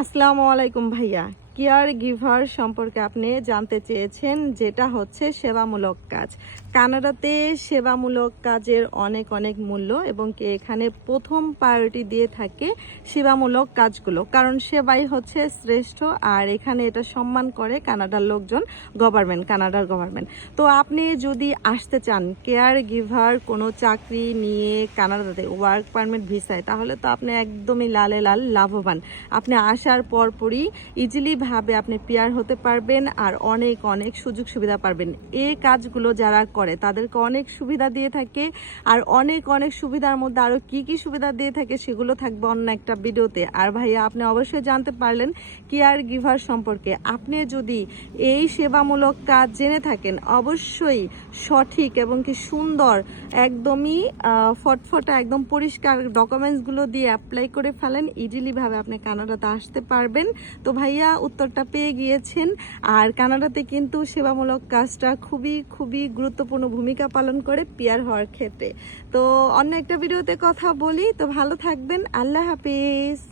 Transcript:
আসসালামু আলাইকুম ভাইয়া। কেয়ার গিভার সম্পর্কে আপনি জানতে চেয়েছেন, যেটা হচ্ছে সেবামূলক কাজ। কানাডাতে সেবামূলক কাজের অনেক অনেক মূল্য এবং এখানে প্রথম প্রায়োরিটি দিয়ে থাকে সেবামূলক কাজগুলো, কারণ সেবাই হচ্ছে শ্রেষ্ঠ। আর এখানে এটা সম্মান করে কানাডার লোকজন, কানাডার গভর্নমেন্ট। তো আপনি যদি আসতে চান কেয়ার গিভার কোনো চাকরি নিয়ে কানাডাতে ওয়ার্ক পারমিট ভিসায়, তাহলে তো আপনি একদমই লালে লাল লাভবান। আপনি আসার পরপরই ইজিলিভাবে আপনি পিআর হতে পারবেন আর অনেক অনেক সুযোগ সুবিধা পারবেন। এই কাজগুলো যারা করে তাদেরকে অনেক সুবিধা দিয়ে থাকে, আর অনেক অনেক সুবিধার মধ্যে আরও কি কি সুবিধা দিয়ে থাকে সেগুলো থাকবে অন্য একটা ভিডিওতে। আর ভাইয়া, আপনি অবশ্যই জানতে পারলেন কেয়ার গিভার সম্পর্কে। আপনি যদি এই সেবামূলক কাজ জেনে থাকেন, অবশ্যই সঠিক এবং কি সুন্দর, একদমই ফটফটা, একদম পরিষ্কার ডকুমেন্টসগুলো দিয়ে অ্যাপ্লাই করে ফেলেন, ইজিলিভাবে আপনি কানাডাতে আসতে পারবেন। তো ভাইয়া, উত্তরটা পেয়ে গিয়েছেন। আর কানাডাতে কিন্তু সেবামূলক কাজটা খুবই খুবই গুরুত্বপূর্ণ ভূমিকা পালন করে পিআর হওয়ার ক্ষেত্রে। তো অন্য একটা ভিডিওতে কথা বলি। তো ভালো থাকবেন, আল্লাহ হাফিজ।